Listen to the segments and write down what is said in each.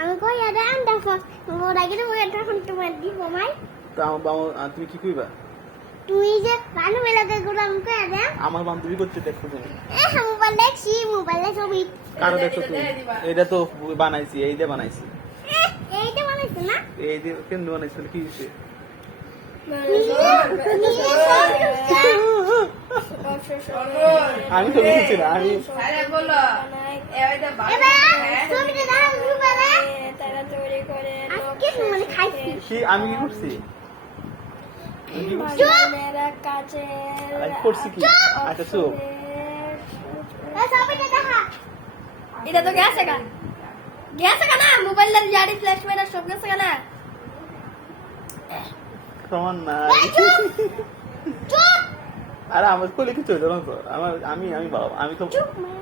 আমি কই আরে আম দেখো মোরা কিন্তু এটা এখন তোমার দিব মাই তুমি কি কইবা তুই যে বানু মেলাকে গুলাম কই আরে আমার বান্ধবী করতে দেখছো তুমি মোবাইল দেখছি মোবাইলে ছবি কারো দেখছো তুমি এটা তো বানাইছি এই দিয়ে বানাইছি এইটা বানাইছ না এই দিয়ে কেন বানাইছো কি হইছে আমি তো বুঝছি না আমি বলো এটা ছবিটা দাও মোবাইলে তারা তৈরি করে আজকে মানে খাইছি কি আমি কি করছি মেরা কাছে আমি করছি কি আচ্ছা চুপ ছবিটা দেখা এটা তো গেছে না মোবাইলের জারি ফ্ল্যাশ মেরা সব গেছে না তোমার না চুপ আরে আমার কইলে কিছু হইতো না তো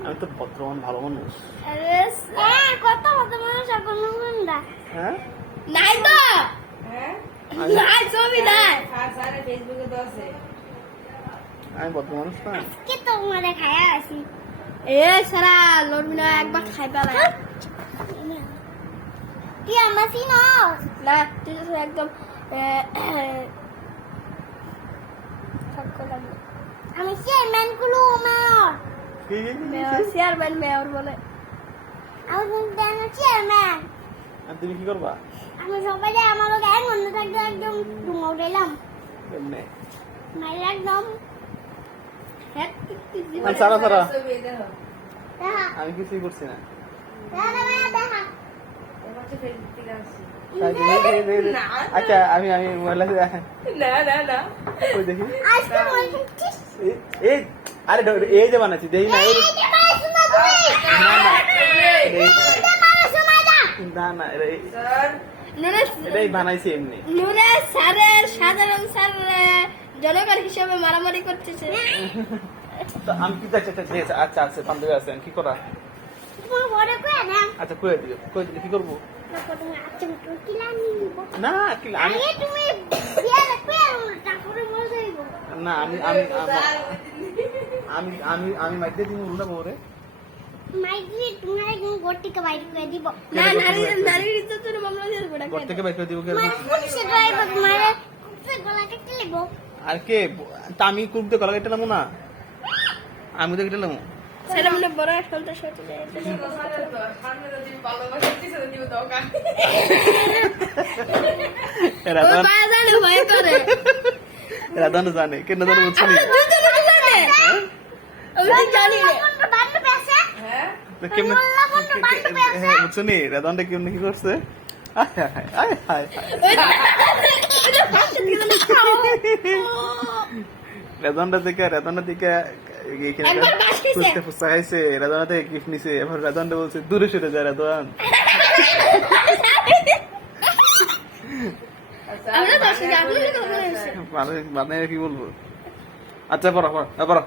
আমি তো বর্তমান ভালো মানুষ আরে কত মানুষ এখন মুন্ডা হ্যাঁ নাই তো আমি- নাই ছবি নাই আমি বর্তমান মানুষ না কি তো মানে খায়া আছি এ সারা লড়বি একবার খাই পেলা তুই আমার চিনস না তুই তো একদম আমি চেয়ারম্যান গুলো আমার কি চেয়ারম্যান মেয়র বলে আমি কিন্তু চেয়ারম্যান আর তুমি কি করবা আমি সবাই আমার লোক এক মনে থাকতে একদম ডুমো উঠাইলাম এমনি মাইল একদম সারা দেখা আমি কিছুই করছি না দেখা আচ্ছা আমি মোবাইল ওই দেখি আজকে মনে থাকছিস এই আরে এই যে বানাচ্ছি দেখি না এই না না এটাই বানাইছি এমনি নুরে স্যারের সাধারণ স্যার জনগণ হিসেবে মারামারি করতেছে তো আমি কি আচ্ছা আচ্ছা বান্ধবী আছেন কি করা তোমার বড় কই না আচ্ছা কয়ে দিলে কি করবো তুমি আচ্ছা কি লানি না কি আমি আরে তুমি বিয়ার কই তারপরে মরে যাইব না আমি আমি আমি আমি আমি মাইতে দিন উল্টা বলে মাইকি তুমি একদম গটিকে বাইরে করে দিব না নারী ইজ্জতের মামলা দিয়ে গোটা ঘর থেকে বাইরে দিব মানে পুলিশে ড্রাইভার মারে সে গলা কেটে লিব আর কে তা আমি কুরতে কলা কেটে নামু না আমি তো কেটে নামু সেটা মানে বড় সন্তান সাথে যায় এরা ওই বাজারে ভয় করে জানে কেন জানে বুঝছো নি আমি জানি না কোনটা বান্ধব আছে তো কেমনে বুঝছো নি রাদানটা কেমনে কি করছে আয় হায় আয় হায় রাদানটা থেকে এখানে একবার বাস খেয়েছে। ফুসতে ফুসতে খাইছে রাদানা থেকে গিফট নিছে এবার রাদানটা বলছে দূরে সরে যায় রাদান আমরা দর্শক আপনাদের কথা বলছি মানে কি বলবো আচ্ছা পড়ো